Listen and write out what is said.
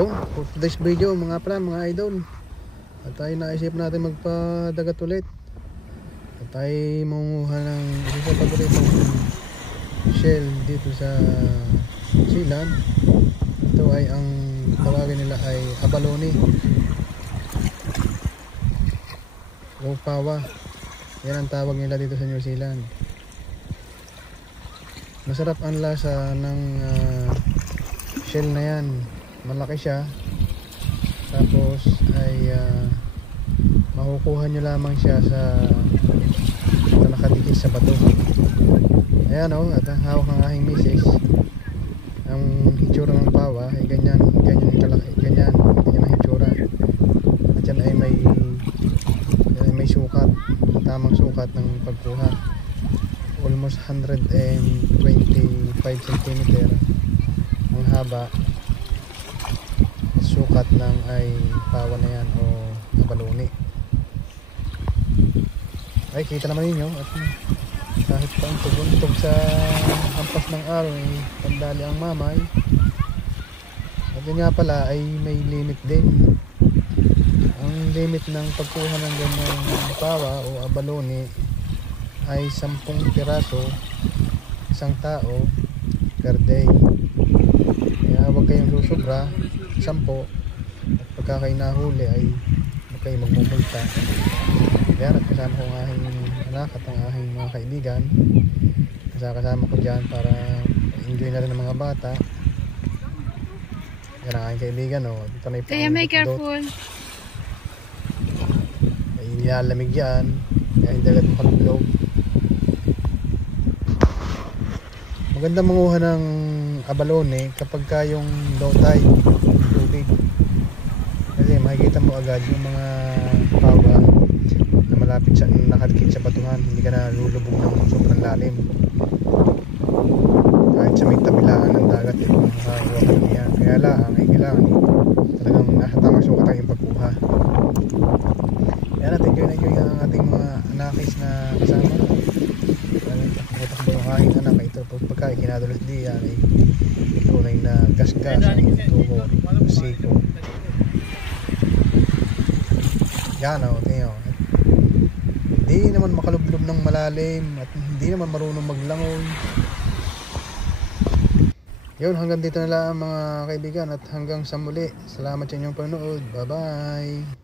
Yung for today's video mga pala mga idol, at tayo naisip natin magpadagat ulit. At tayo manguha ng isa sa paboritong shell dito sa Sealand. Ito ay ang tawagin nila ay abalone o pawa. Yan ang tawag nila dito sa New Zealand. Masarap ang lasa ng shell na yan. Malaki siya. Tapos ay makukuha nyo lamang siya sa nakadikit sa bato. Ayan o, at ang hawak ng aking misis. Ang hitsura ng pawa ay ganyan kalaki, ganyan ang hitsura. At yan ay may sukat, tamang sukat ng pagkuha. Almost 125 cm ang haba. Sukat ng ay pawa na yan o abalone. Ay, kita naman ninyo at kahit pa untog sa hampas ng araw ay pandali ang mamay. At yun nga pala ay may limit din. Ang limit ng pagkuha ng ganyang pawa o abalone ay 10 piraso isang tao per day. Kaya huwag kayong susobra 10, at pagka kayo nahuli ay huwag kayong magmumulta. Kaya at kasama ko ang aking anak at ang aking mga kaibigan, kasama ko dyan para enjoy na rin ng mga bata. Yan ang aking kaibigan o. Dito na kaya may careful. Ay nilalamig yan, kaya hindi agad makalublog. Maganda manguha ng abalone kapag ka yung low tide tubig, kasi makikita mo agad yung mga pawa na malapit sa nakadikit sa batuhan. Hindi ka na lulubog ng sobrang lalim. Kahit sa may tabilaan ng dagat makakuha ka niya. Kaya lang ay kailangan talagang nasa tamang sukat ang pagkuha. Kaya natin enjoy ang ating mga anakis na kasama. Takbo yung aking anak ito pagka ikinadulas di yan ay tunay na gasgas ang tubo, siko. Yan o, tingnan o. Hindi naman makalublob ng malalim at hindi naman marunong maglangoy. Yun, hanggang dito na lang mga kaibigan at hanggang sa muli. Salamat sa inyong panonood. Bye bye.